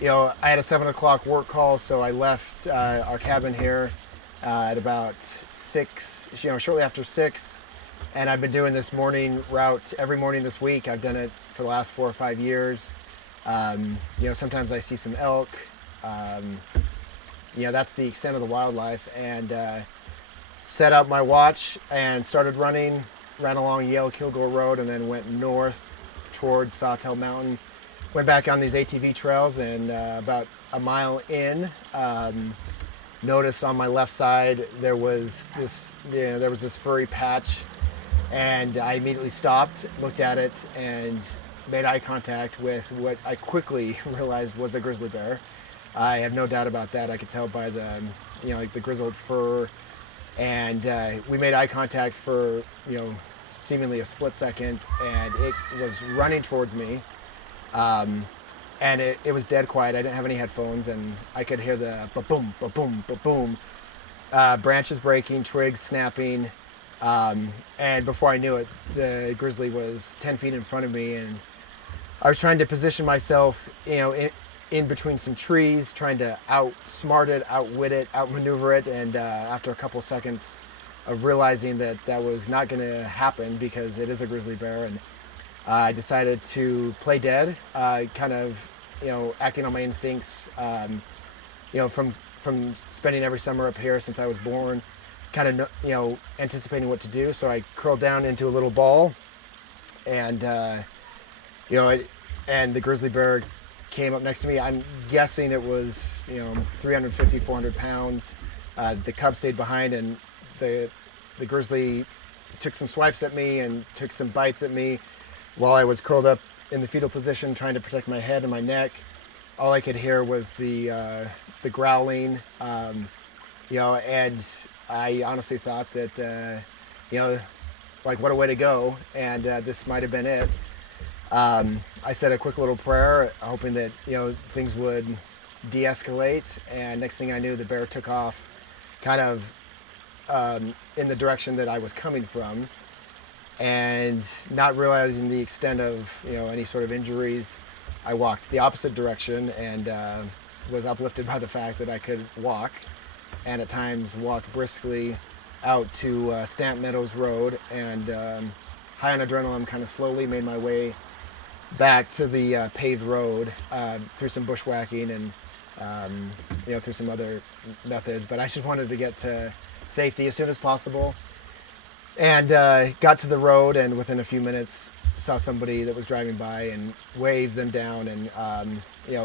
I had a 7 o'clock work call, so I left our cabin here at about 6, shortly after 6. And I've been doing this morning route every morning this week. I've done it for the last 4 or 5 years. Sometimes I see some elk. Um, that's the extent of the wildlife. And set up my watch and started running, ran along Yale Kilgore Road, and then went north towards Sawtell Mountain. Went back on these ATV trails, and about a mile in, noticed on my left side there was this furry patch, and I immediately stopped, looked at it, and made eye contact with what I quickly realized was a grizzly bear. I have no doubt about that. I could tell by the the grizzled fur, and we made eye contact for seemingly a split second, and it was running towards me. And it was dead quiet. I didn't have any headphones, and I could hear the ba-boom, ba-boom, ba-boom, branches breaking, twigs snapping. And before I knew it, the grizzly was 10 feet in front of me, and I was trying to position myself, in between some trees, trying to outsmart it, outwit it, outmaneuver it. And after a couple seconds of realizing that that was not going to happen because it is a grizzly bear, and I decided to play dead, kind of, acting on my instincts, from spending every summer up here since I was born, kind of, anticipating what to do. So I curled down into a little ball, and, and the grizzly bear came up next to me. I'm guessing it was, 350, 400 pounds. The cub stayed behind, and the grizzly took some swipes at me and took some bites at me while I was curled up in the fetal position, trying to protect my head and my neck. All I could hear was the growling, and I honestly thought that, what a way to go, and this might have been it. I said a quick little prayer, hoping that things would de-escalate, and next thing I knew, the bear took off, kind of in the direction that I was coming from. And not realizing the extent of any sort of injuries, I walked the opposite direction, and was uplifted by the fact that I could walk, and at times walk briskly out to Stamp Meadow Road, and high on adrenaline, kind of slowly made my way back to the paved road, through some bushwhacking and through some other methods. But I just wanted to get to safety as soon as possible. And got to the road, and within a few minutes saw somebody that was driving by and waved them down, and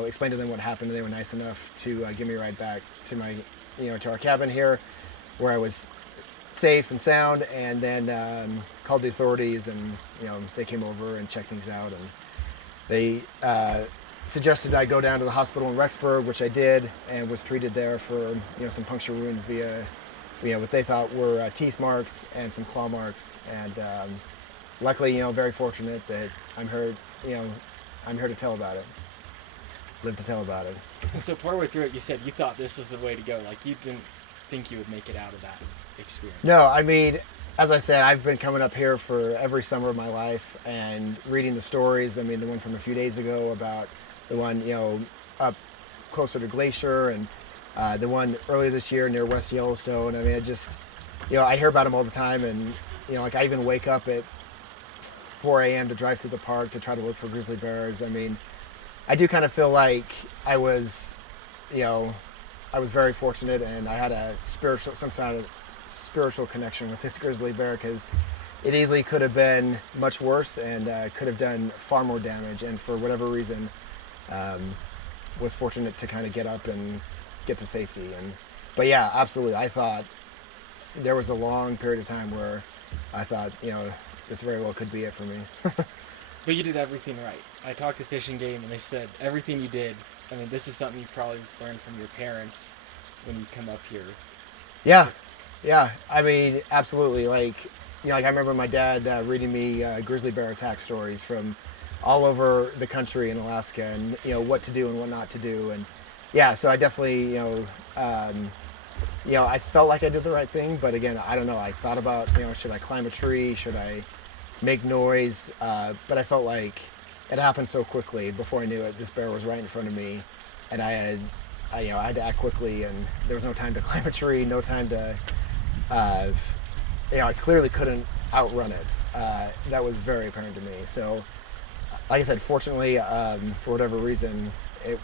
explained to them what happened. And they were nice enough to give me a ride back to my, to our cabin here, where I was safe and sound. And then called the authorities, and they came over and checked things out, and they suggested I go down to the hospital in Rexburg, which I did, and was treated there for some puncture wounds via what they thought were teeth marks and some claw marks. And luckily, very fortunate that I'm here, I'm here to tell about it. Live to tell about it. So partway through it, you said you thought this was the way to go. Like, you didn't think you would make it out of that experience. No, I mean, as I said, I've been coming up here for every summer of my life and reading the stories. I mean, the one from a few days ago about the one, up closer to Glacier, and the one earlier this year near West Yellowstone. I mean, I just, I hear about them all the time, and I even wake up at 4 a.m. to drive through the park to try to look for grizzly bears. I mean, I do kind of feel like I was very fortunate, and I had some sort of spiritual connection with this grizzly bear, because it easily could have been much worse, and could have done far more damage. And for whatever reason, was fortunate to kind of get up and get to safety. But yeah, absolutely. I thought there was a long period of time where I thought, this very well could be it for me. But you did everything right. I talked to Fish and Game, and they said everything you did. I mean, this is something you probably learned from your parents when you come up here. Yeah. I mean, absolutely. Like I remember my dad reading me grizzly bear attack stories from all over the country in Alaska, and what to do and what not to do. And yeah, so I definitely I felt like I did the right thing, but again, I don't know. I thought about should I climb a tree, should I make noise, but I felt like it happened so quickly. Before I knew it, this bear was right in front of me, and I had to act quickly, and there was no time to climb a tree, no time to, I clearly couldn't outrun it. That was very apparent to me. So, like I said, fortunately, for whatever reason, it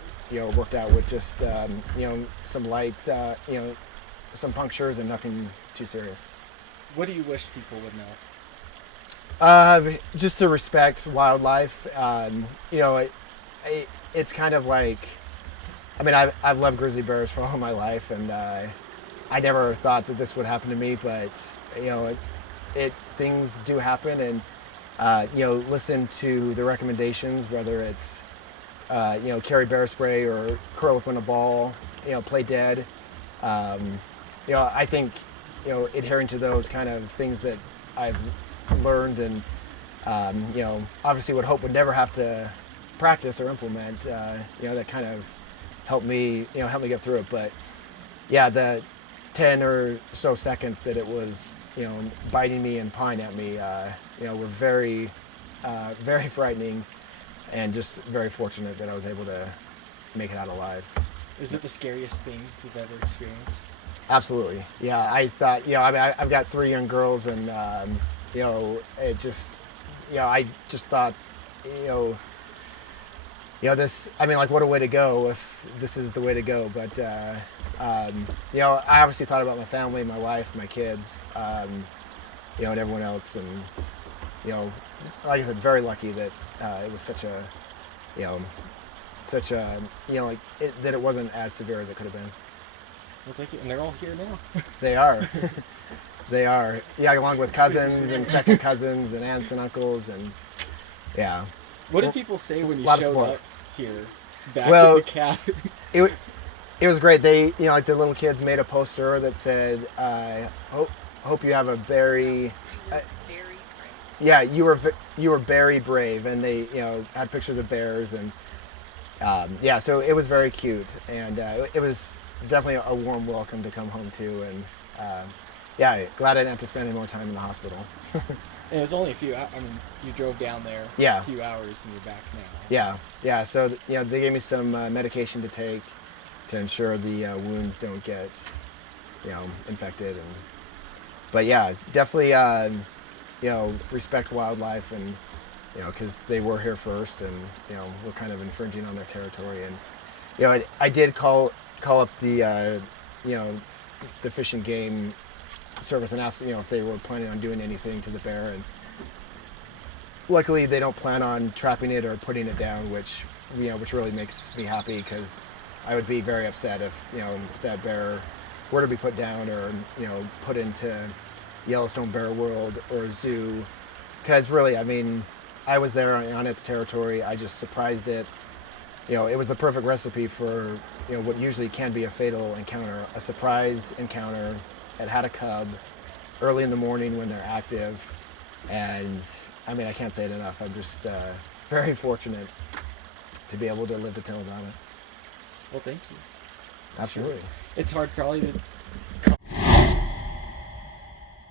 worked out with just some light, some punctures and nothing too serious. What do you wish people would know? Just to respect wildlife. It's kind of like, I mean, I've loved grizzly bears for all my life, and I never thought that this would happen to me, but things do happen, and listen to the recommendations, whether it's carry bear spray or curl up in a ball, play dead. I think adhering to those kind of things that I've learned, and obviously would hope would never have to practice or implement, that kind of helped me get through it. But yeah, the 10 or so seconds that it was biting me and pawing at me were very very frightening, and just very fortunate that I was able to make it out alive. Is it the scariest thing you've ever experienced? Absolutely. Yeah, I thought, I've got 3 young girls, and, it just, I just thought, this, what a way to go if this is the way to go. But, I obviously thought about my family, my wife, my kids, and everyone else. And, like I said, very lucky that it was such a, that it wasn't as severe as it could have been. Well, thank you. And they're all here now. They are. They are. Yeah, along with cousins and second cousins and aunts and uncles, and yeah. What did people say when you showed up here back at the cabin? It was great. They, like the little kids made a poster that said, hope you have a berry. Yeah, you were very brave, and they had pictures of bears, and so it was very cute, and it was definitely a warm welcome to come home to, and glad I didn't have to spend any more time in the hospital. And it was only a few hours. You drove down there a few hours and you're back now. Yeah. So they gave me some medication to take to ensure the wounds don't get infected, but yeah, definitely respect wildlife, and because they were here first, and we're kind of infringing on their territory, and I did call up the the Fish and Game service and ask if they were planning on doing anything to the bear, and luckily they don't plan on trapping it or putting it down, which really makes me happy, because I would be very upset if that bear were to be put down, or put into Yellowstone Bear World or zoo, because really, I was there on its territory. I just surprised it. It was the perfect recipe for what usually can be a fatal encounter, a surprise encounter. It had a cub early in the morning when they're active, and I can't say it enough. I'm just very fortunate to be able to live to tell about it. Well, thank you. Absolutely. It's hard probably to